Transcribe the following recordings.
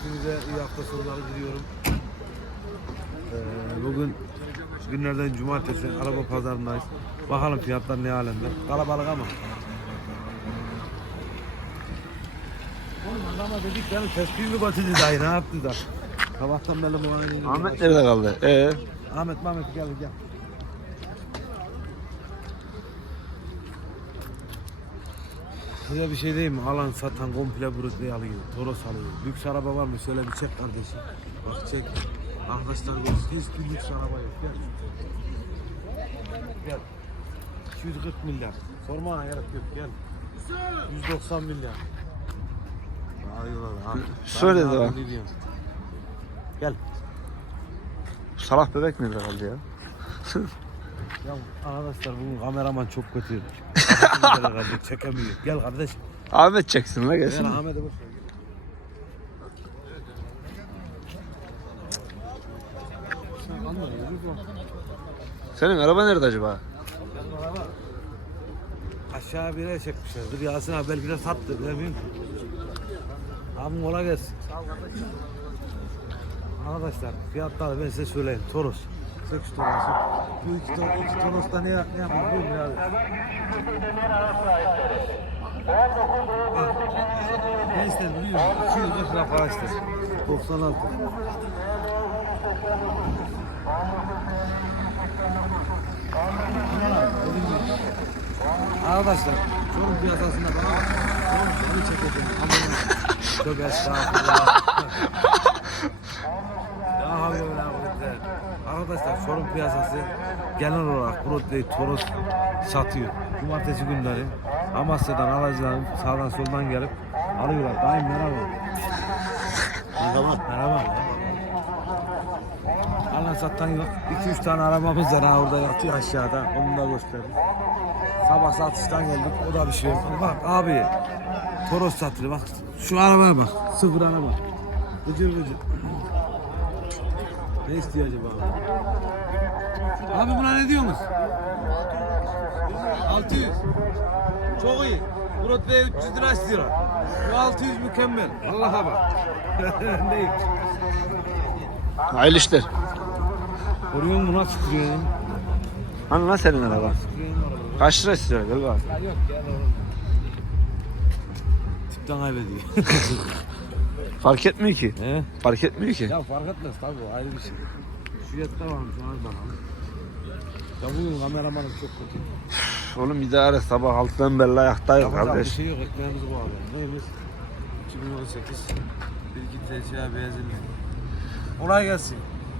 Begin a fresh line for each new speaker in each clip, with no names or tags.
hepinize iyi hafta sonları diliyorum. Bugün günlerden cumartesi araba pazarındayız. Bakalım fiyatlar ne alemde. Kalabalık ama. Oğlum adama dedik benim tespihimi batırdı dahi, ne yaptı da. Sabahtan beri muayene.
Ahmet nerede kaldı?
Ahmet gel. Size bir şey diyeyim mi? Alan satan komple Brutle'yi alıyor. Toros alıyor. Lüks araba var mı? Şöyle bir çek kardeşim. Bak çek. Arkadaşlar hiçbir lüks araba yok. Gel. 240 milyar. Sormana gerek yok. Gel. 190 milyar.
Söyle de bak.
Gel.
Salak bebek nerede kaldı ya?
Ya arkadaşlar bugün kameraman çok kötü. Çekemiyor. Gel kardeşim.
Ahmet çeksin la gelsin.
Gel Ahmet'e boş ver.
Senin araba nerede acaba?
Aşağı bir yere çekmişler. Dur Yasin abi belki de sattı. Bilemiyorum ki. Abim kolay gelsin. Arkadaşlar fiyatları ben size söyleyeyim. Toros. 8 Toros'u. Bu iki Toros'ta ne yapıyor biliyor musun abi? Ne ister biliyor musun? 240 lira para ister. 96. Arkadaşlar Çorum piyasasında bana Çorum çekeceğim. Çok estağfurullah. Daha böyle arkadaşlar Çorum piyasası genel olarak Broadway Toros satıyor. Cumartesi günleri Amasya'dan alıcıların sağdan soldan gelip alıyorlar. Daim merhaba. Merhaba. Alan satan yok. 2-3 tane arabamız var ha orada yatıyor aşağıda. Onu da göstereyim. Sabah satıştan geldik. O da bir şey yok. Bak abi. Toros satılıyor. Bak şu arabaya bak. Sıfır araba. Gıcır. Ne istiyor acaba? Abi buna ne diyorsunuz? 600. Çok iyi. Broadway 300 lira istiyor. Bu 600 mükemmel. Allah'a bak. Değil.
Hayırlı işler.
Koruyor mu nasıl tutuyor yani?
Hani lan senin araba? Kaç lira istiyor galiba?
Ya yok ya oğlum. Tipten kaybediyor.
Fark etmiyor ki.
He?
Fark etmiyor ki.
Ya fark etmez tabii o ayrı bir şey. Şu yatta varmış ona bir bakalım. Ya bugün kameramanım çok kötü.
Oğlum idare sabah 6'dan beri ayaktayız
Yapacak bir
kardeş.
şey yok, ekmeğimiz bu abi. Neyimiz? 2018 Bilgi TCA Beyazilli. Kolay gelsin.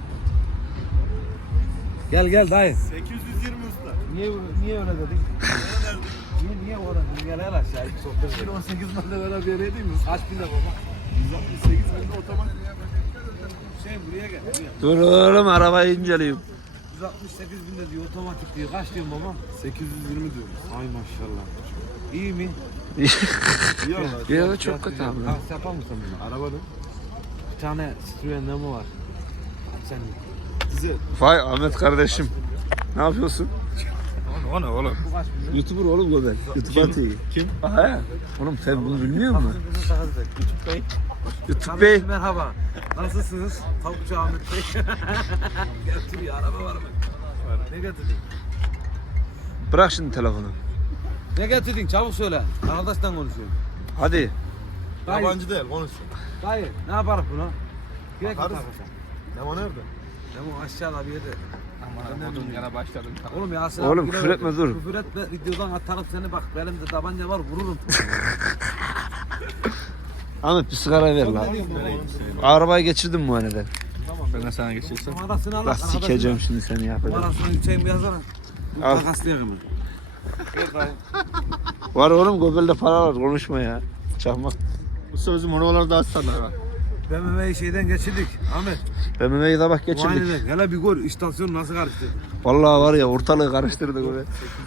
Gel dayı.
820 usta.
Niye öyle dedik? niye orada? Gel aşağı.
18 binde beraber vereyim mi?
Kaç bin de baba?
168 binde otomatik.
Hüseyin buraya gel.
Dur oğlum arabayı inceleyeyim.
168 bin de diyor, otomatik diyor. Kaç diyorsun baba?
820 diyoruz.
Ay maşallah. İyi mi?
İyi
Ya çok kötü abi.
Tavsiye yapar mısın bunu?
Arabanın
Bir tane Citroen Nemo var. Sen
güzel.
Vay Ahmet kardeşim. Ne yapıyorsun?
O ne oğlum?
bu kaç bin?
YouTuber oğlum bu ben. YouTube atıyor.
Kim?
Aha. Oğlum sen bunu bilmiyor musun?
YouTube Bey.
YouTube Bey.
Merhaba. Nasılsınız? Tavukçu Ahmet Bey. Getiriyor. Araba var mı? Ne getirdin?
Bırak şimdi telefonu.
Ne getirdin? Çabuk söyle. Arkadaştan konuşuyorum.
Hadi.
Dayı,
Yabancı değil konuş.
dayı ne yaparız buna? Gerek mi
Bakarız.
takacağım?
Ne o nerede?
Ya bu aşağıda bir yerde.
Aman odun gene başladım.
Oğlum Yasin
Oğlum,
abi
küfür etme, dur.
Küfür etme, videodan atarım seni bak. Benim de tabanca var, vururum.
Ahmet bir sigara ver lan.
Ne diyorsun baba?
Arabayı geçirdim muayeneden.
Ben de sana geçirsem.
Numarasını al.
La sikeceğim şimdi seni yapacağım.
Numarasını Hüseyin bir yazana. Bu
Al.
takaslayalım.
Var oğlum göbelde para var konuşma ya. Çakmak.
Bu sözüm oralarda açsana.
BMW'yi şeyden geçirdik Ahmet.
BMW'yi de bak geçirdik.
Muayeneden. Hele bir gol istasyonu nasıl karıştırdı?
Vallahi var ya ortalığı karıştırdık öyle.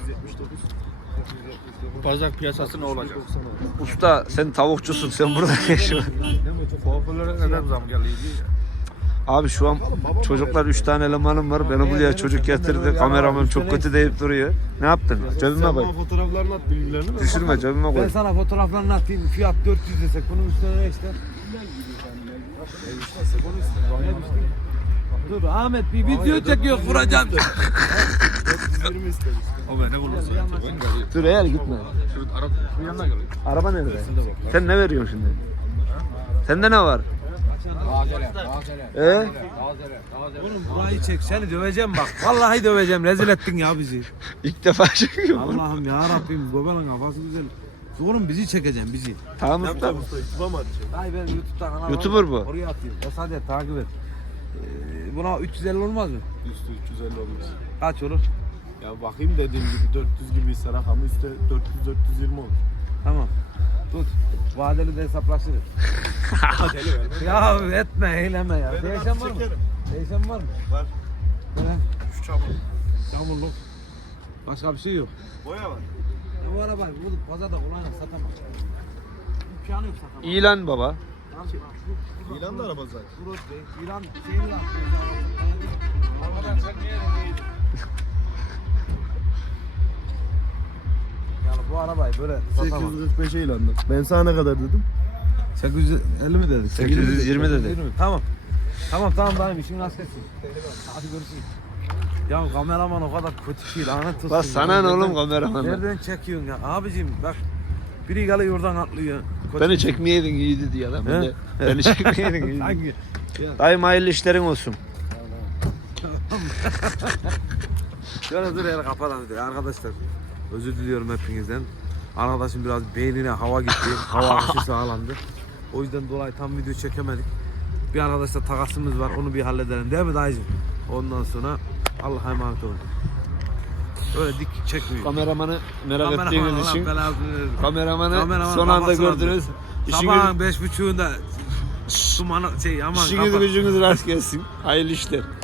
Pazar piyasası ne olacak?
Usta sen tavukçusun sen burada yaşıyorsun.
Kuaförlere neden zam geldi?
Abi şu an çocuklar 3 tane elemanım var. Beni buraya çocuk getirdi. Kameramın çok kötü deyip duruyor. Ne yaptın? Cebime koy.
Fotoğraflarını at bilgilerini mi?
Düşürme cebime
Ben
koy.
sana fotoğraflarını atayım. Fiyat 400 desek bunun üstüne ne işte? Dur Ahmet bir video çekiyor vuracağım.
O beni bulursa.
Dur eğer gitme.
Şu yanına geliyor.
Araba nerede? Sen ne veriyorsun şimdi? Sende ne var?
Oğlum burayı çek seni döveceğim bak. Vallahi döveceğim rezil ettin ya bizi.
İlk defa çekiyorum.
Allah'ım ya Rabbim gobelan kafası güzel. Oğlum bizi çekeceğim bizi.
Tamam usta.
Hayır ben YouTube'da kanal
YouTuber
var.
bu.
Oraya atıyorum. O sadece takip et. Buna 350 olmaz mı?
Üstü 350 olmuş.
Kaç olur?
Ya bakayım dediğim gibi 400 gibi ise rakamı üstte 400-420 olur.
Tamam. Tut. Vadeli de hesaplaşırız. Ya etme eyleme ya. Değişen var mı? Değişen var mı?
Var.
Böyle
Şu çamur.
çamurluk. Başka bir şey yok.
Boya var.
Bu arabayı bu pazarda kolayla satamam. İmkanı yok satamam.
İlan baba.
İlan da araba zaten.
Burası değil. İlan şeyini de Arabadan sen niye Yani bu arabayı böyle satamam.
845'e ilandı. Ben sana ne kadar dedim?
850 mi dedik?
820 dedi.
820. Tamam. Tamam dayım işin rast gelsin. Hadi görüşürüz. Ya kameraman o kadar kötü ki lanet olsun.
Bak sana
ya.
ne oğlum
Nereden-
kameraman?
Nereden çekiyorsun ya? Abicim bak. Biri geliyor oradan atlıyor. Kötü-
Beni çekmeyeydin iyiydi diye adam.
He?
Beni çekmeyeydin iyiydi.
Hangi?
Dayım hayırlı işlerin olsun.
Şöyle dur hele kapatalım. Arkadaşlar özür diliyorum hepinizden. Arkadaşım biraz beynine hava gitti. Hava akışı sağlandı. O yüzden dolayı tam video çekemedik. Bir arkadaşla takasımız var. Onu bir halledelim değil mi dayıcım? Ondan sonra Allah'a emanet olun. Öyle dik çekmiyor.
Kameramanı merak
Kameraman
ettiğiniz
Allah
için
belasını versin.
kameramanı
Kameraman
son anda
kafasına
gördünüz.
Sabahın 5.30'unda sumanı aman
İşiniz
kapat.
gücünüz rast gelsin. Hayırlı işler.